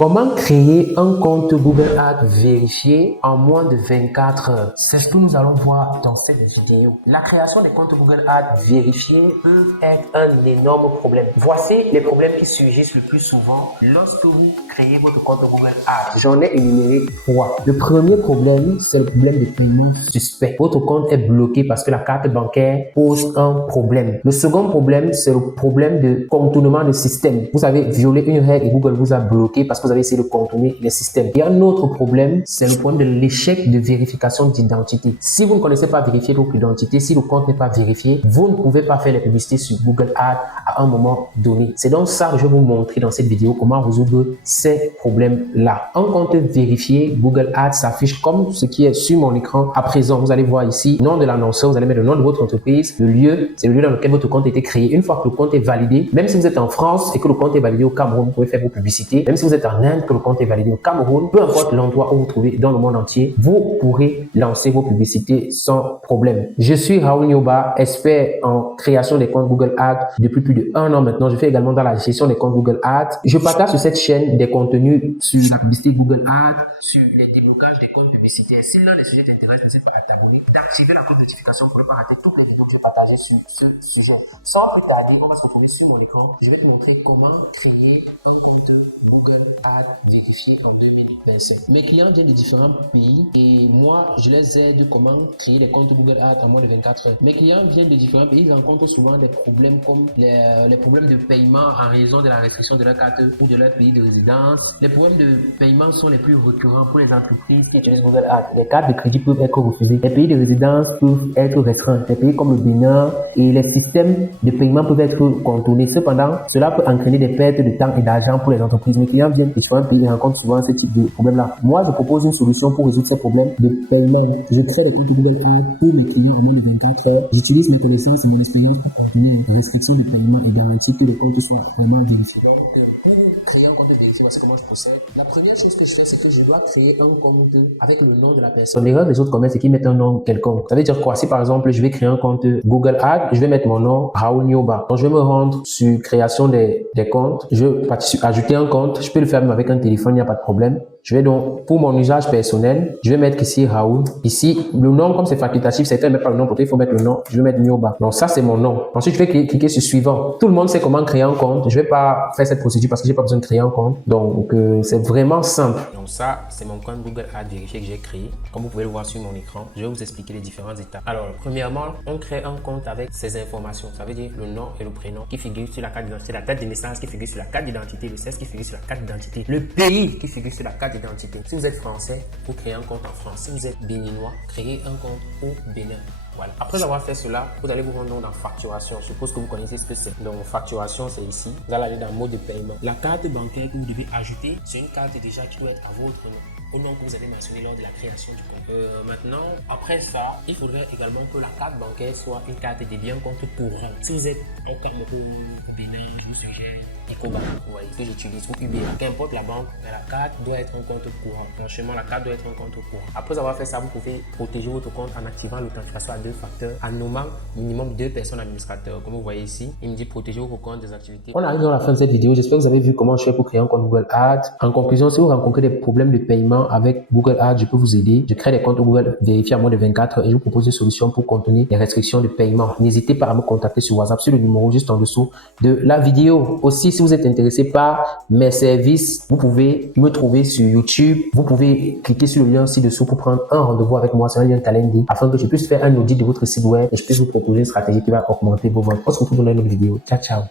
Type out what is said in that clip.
Comment créer un compte Google Ads vérifié en moins de 24 heures? C'est ce que nous allons voir dans cette vidéo. La création des comptes Google Ads vérifiés peuvent être un énorme problème. Voici les problèmes qui surgissent le plus souvent lorsque vous créez votre compte Google Ads. J'en ai énuméré 3. Le premier problème, c'est le problème de paiement suspect. Votre compte est bloqué parce que la carte bancaire pose un problème. Le second problème, c'est le problème de contournement de système. Vous avez violé une règle et Google vous a bloqué parce que vous avez essayé de contourner les systèmes. Et un autre problème, c'est le problème de l'échec de vérification d'identité. Si vous ne connaissez pas vérifier votre identité, si le compte n'est pas vérifié, vous ne pouvez pas faire les publicités sur Google Ads à un moment donné. C'est donc ça que je vais vous montrer dans cette vidéo, comment résoudre ces problèmes-là. Un compte vérifié, Google Ads s'affiche comme ce qui est sur mon écran à présent. Vous allez voir ici, nom de l'annonceur, vous allez mettre le nom de votre entreprise, le lieu, c'est le lieu dans lequel votre compte a été créé. Une fois que le compte est validé, même si vous êtes en France et que le compte est validé au Cameroun, vous pouvez faire vos publicités. Même si vous êtes en Inde, que le compte est validé au Cameroun, peu importe l'endroit où vous trouvez dans le monde entier, vous pourrez lancer vos publicités sans problème. Je suis Raoul Nyoba, expert en création des comptes Google Ads depuis plus de 1 an maintenant. Je fais également dans la gestion des comptes Google Ads. Je partage sur cette chaîne des contenus sur la publicité Google Ads, sur les déblocages des comptes publicitaires. Si l'un des sujets t'intéresse, n'hésite pas à t'abonner, d'activer la cloche de notification pour ne pas rater toutes les vidéos que je vais partager sur ce sujet. Sans plus tarder, on va se retrouver sur mon écran. Je vais te montrer comment créer un compte Google Ads vérifié en 2025. Mes clients viennent de différents pays et moi, je les aide comment créer des comptes Google Ads en moins de 24 heures. Mes clients viennent de différents pays, ils rencontrent souvent des problèmes comme les problèmes de paiement en raison de la restriction de leur carte ou de leur pays de résidence. Les problèmes de paiement sont les plus récurrents pour les entreprises qui utilisent Google Ads. Les cartes de crédit peuvent être refusées. Les pays de résidence peuvent être restreints. Les pays comme le Bénin et les systèmes de paiement peuvent être contournés. Cependant, cela peut entraîner des pertes de temps et d'argent pour les entreprises. Mes clients viennent de différents pays et rencontrent souvent ce type de problème-là. Moi, je propose une solution pour résoudre ces problèmes de paiement. Je crée des comptes Google Ads pour mes clients en moins de 24 heures. J'utilise mes connaissances et mon expérience pour contourner les restrictions de paiement et garantir que les comptes soient vraiment vérifiés. Donc, pour créer un compte vérifié, voici comment je procède. La première chose que je fais, c'est que je dois créer un compte avec le nom de la personne. L'erreur des autres commerces, c'est qu'ils mettent un nom quelconque. Ça veut dire quoi? Si par exemple, je vais créer un compte Google Ads, je vais mettre mon nom Raoul Nyoba. Donc, je vais me rendre sur création des comptes. Je vais ajouter un compte. Je peux le faire même avec un téléphone, il n'y a pas de problème. Je vais donc, pour mon usage personnel, je vais mettre ici Raoul. Ici, le nom, comme c'est facultatif, certains ne mettent pas le nom, peut-être il faut mettre le nom. Je vais mettre Nyoba. Donc ça, c'est mon nom. Ensuite, je vais cliquer sur suivant. Tout le monde sait comment créer un compte. Je vais pas faire cette procédure parce que j'ai pas besoin de créer un compte. Donc, c'est vraiment simple. Donc ça, c'est mon compte Google Ads vérifié que j'ai créé. Comme vous pouvez le voir sur mon écran, je vais vous expliquer les différentes étapes. Alors, premièrement, on crée un compte avec ces informations. Ça veut dire le nom et le prénom qui figurent sur la carte d'identité, la date de naissance qui figure sur la carte d'identité, le sexe qui figure sur la carte d'identité, le pays qui figure sur la carte d'identité. Si vous êtes français, vous créez un compte en France. Si vous êtes béninois, créez un compte au Bénin. Voilà. Après avoir fait cela, vous allez vous rendre dans facturation. Je suppose que vous connaissez ce que c'est. Donc, facturation, c'est ici. Vous allez aller dans mode de paiement. La carte bancaire que vous devez ajouter, c'est une carte déjà qui doit être à votre nom, au nom que vous avez mentionné lors de la création du compte. Maintenant, après ça, il faudrait également que la carte bancaire soit une carte débit, un compte courant. Si vous êtes au Cameroun, au Bénin, je vous suggère Ecobank, vous voyez, que j'utilise, ou UBA. Qu'importe la banque, mais la carte doit être un compte courant. Franchement, la carte doit être un compte courant. Après avoir fait ça, vous pouvez protéger votre compte en activant l'authentification à 2 facteurs, en nommant minimum 2 personnes administrateurs. Comme vous voyez ici, il me dit protéger votre compte des activités. On arrive dans la fin de cette vidéo. J'espère que vous avez vu comment je fais pour créer un compte Google Ads. En conclusion, si vous rencontrez des problèmes de paiement avec Google Ads, je peux vous aider. Je crée des comptes Google vérifiés en moins de 24 heures et je vous propose une solution pour contenir les restrictions de paiement. N'hésitez pas à me contacter sur WhatsApp sur le numéro juste en dessous de la vidéo. Aussi, si vous êtes intéressé par mes services, vous pouvez me trouver sur YouTube. Vous pouvez cliquer sur le lien ci-dessous pour prendre un rendez-vous avec moi sur un lien calendrier afin que je puisse faire un audit de votre site web et je puisse vous proposer une stratégie qui va augmenter vos ventes. On se retrouve dans une autre vidéo. Ciao, ciao.